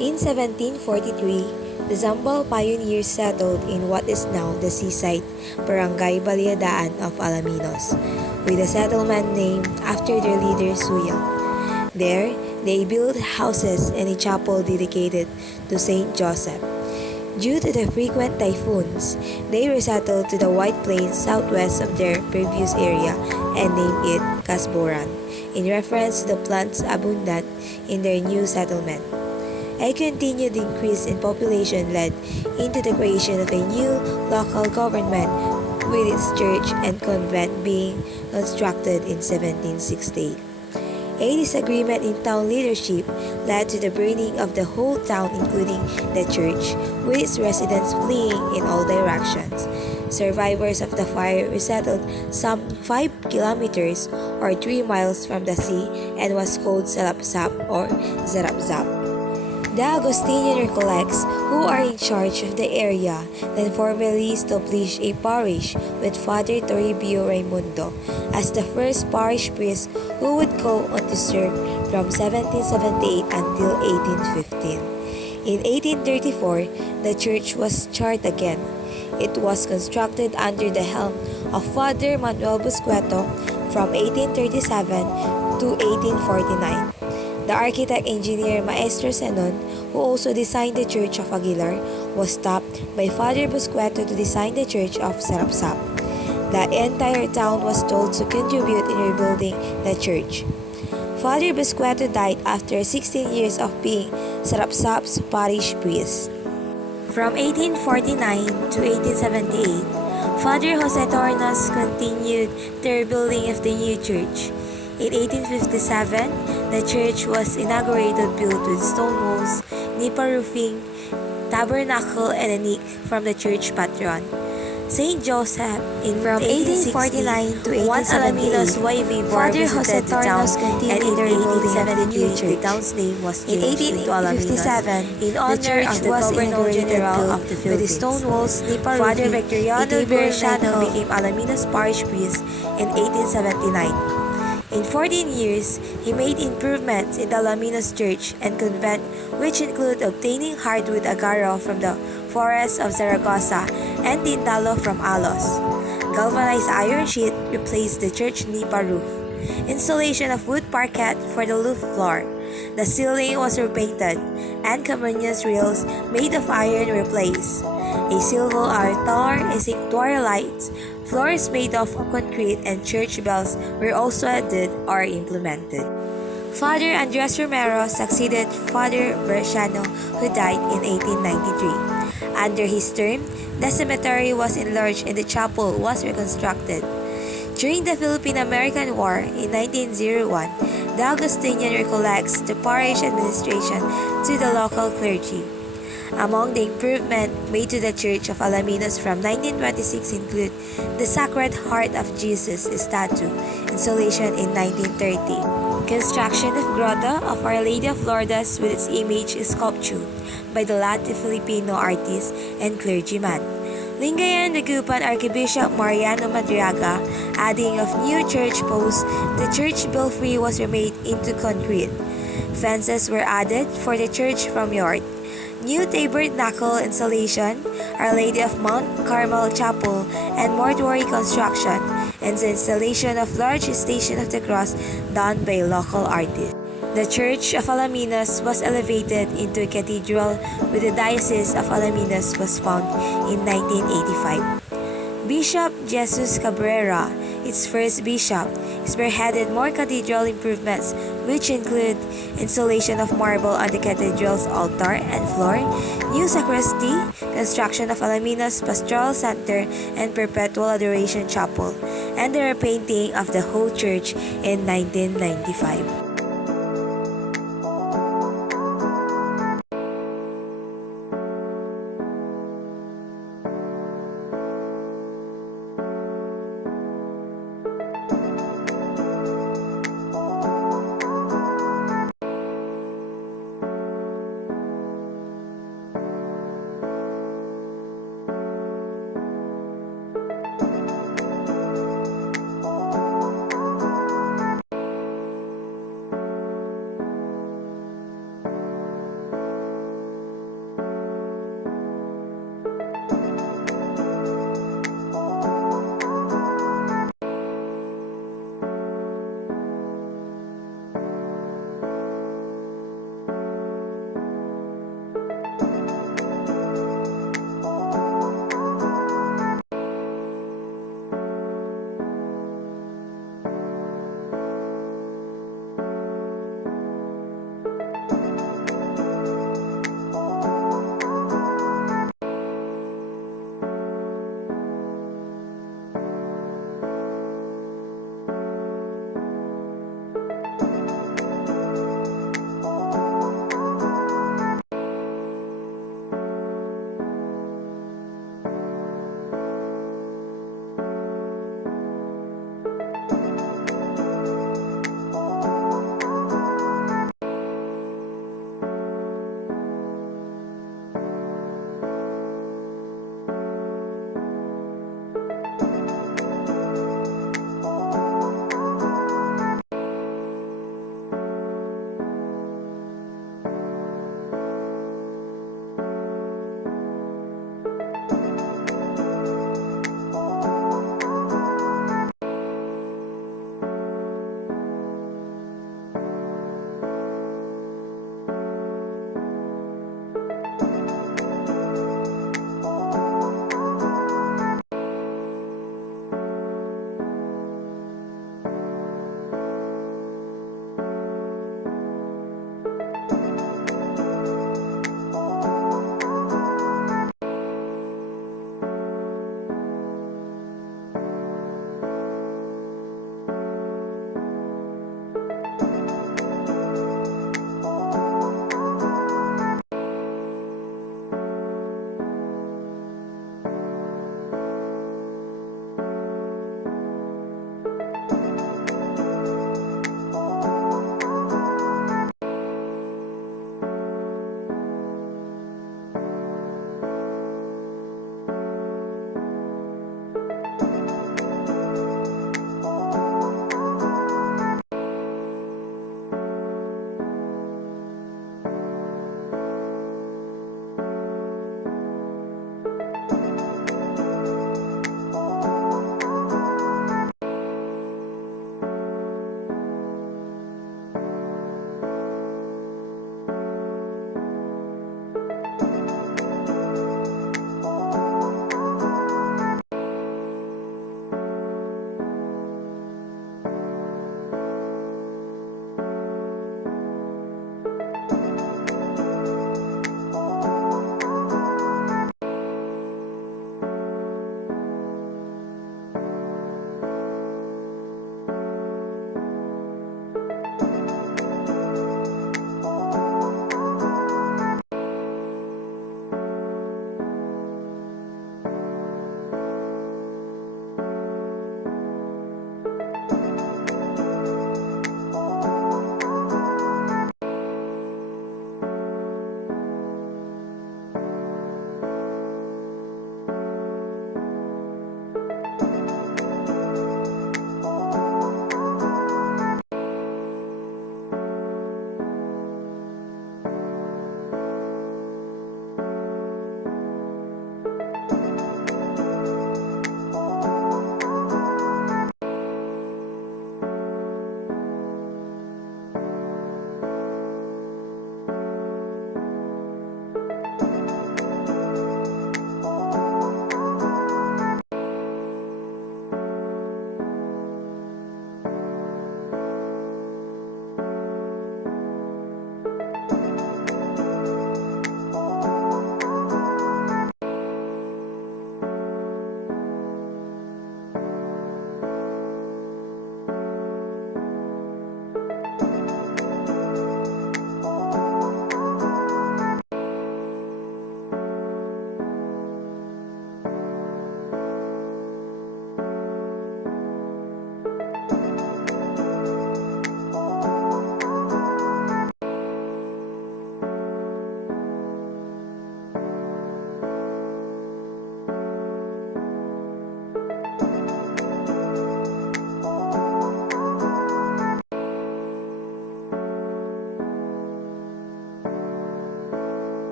In 1743, the Zambal pioneers settled in what is now the seaside barangay Baliadaan of Alaminos, with a settlement named after their leader Suya. There, they built houses and a chapel dedicated to Saint Joseph. Due to the frequent typhoons, they resettled to the White Plains southwest of their previous area and named it Casboran, in reference to the plants abundant in their new settlement. A continued increase in population led into the creation of a new local government, with its church and convent being constructed in 1768. A disagreement in town leadership led to the burning of the whole town, including the church, with its residents fleeing in all directions. Survivors of the fire resettled some 5 kilometers or 3 miles from the sea and was called Salapsap or Zarapzap. The Augustinian recollects, who are in charge of the area, then formally established a parish with Father Toribio Raimundo as the first parish priest, who would go on to serve from 1778 until 1815. In 1834, the church was chartered again. It was constructed under the helm of Father Manuel Busqueto from 1837 to 1849. The architect-engineer Maestro Senon, who also designed the Church of Aguilar, was tapped by Father Busqueto to design the Church of Sarapsap. The entire town was told to contribute in rebuilding the church. Father Busqueto died after 16 years of being Sarapsap's parish priest. From 1849 to 1878, Father Jose Tornos continued the rebuilding of the new church. In 1857, the church was inaugurated, built with stone walls, nipa roofing, tabernacle, and a niche from the church patron, Saint Joseph. From 1849 to 1878, Father Jose Tornos continued in the rebuilding of the new church. The town's name was changed into Alaminos in honor of the Governor-General of the Philippines. With stone walls, nipa roofing, Father Victoriano Berciano became Alaminos parish priest in 1879. In 14 years, he made improvements in the Alaminos church and convent, which include obtaining hardwood agaro from the forests of Zaragoza and tintalo from Alos. Galvanized iron sheet replaced the church nipa roof. Installation of wood parquet for the roof floor. The ceiling was repainted, and communion rails made of iron replaced. A silver altar, a sanctuary lights, floors made of concrete, and church bells were also added or implemented. Father Andres Romero succeeded Father Berciano, who died in 1893. Under his term, the cemetery was enlarged and the chapel was reconstructed. During the Philippine-American War in 1901, the Augustinian recollects the parish administration to the local clergy. Among the improvements made to the Church of Alaminos from 1926 include the Sacred Heart of Jesus statue installation in 1930, construction of Grotto of Our Lady of Lourdes with its image sculptured by the Latin Filipino artist and clergyman, Lingayen Dagupan Archbishop Mariano Madriaga, adding of new church posts. The church belfry was remade into concrete. Fences were added for the church from yard. New tabernacle installation, Our Lady of Mount Carmel Chapel, and mortuary construction, and the installation of large Station of the Cross done by local artists. The Church of Alaminos was elevated into a cathedral, with the Diocese of Alaminos was found in 1985. Bishop Jesus Cabrera, its first bishop, spearheaded more cathedral improvements, which include installation of marble on the cathedral's altar and floor, new sacristy, construction of Alaminos Pastoral Center and Perpetual Adoration Chapel, and the repainting of the whole church in 1995.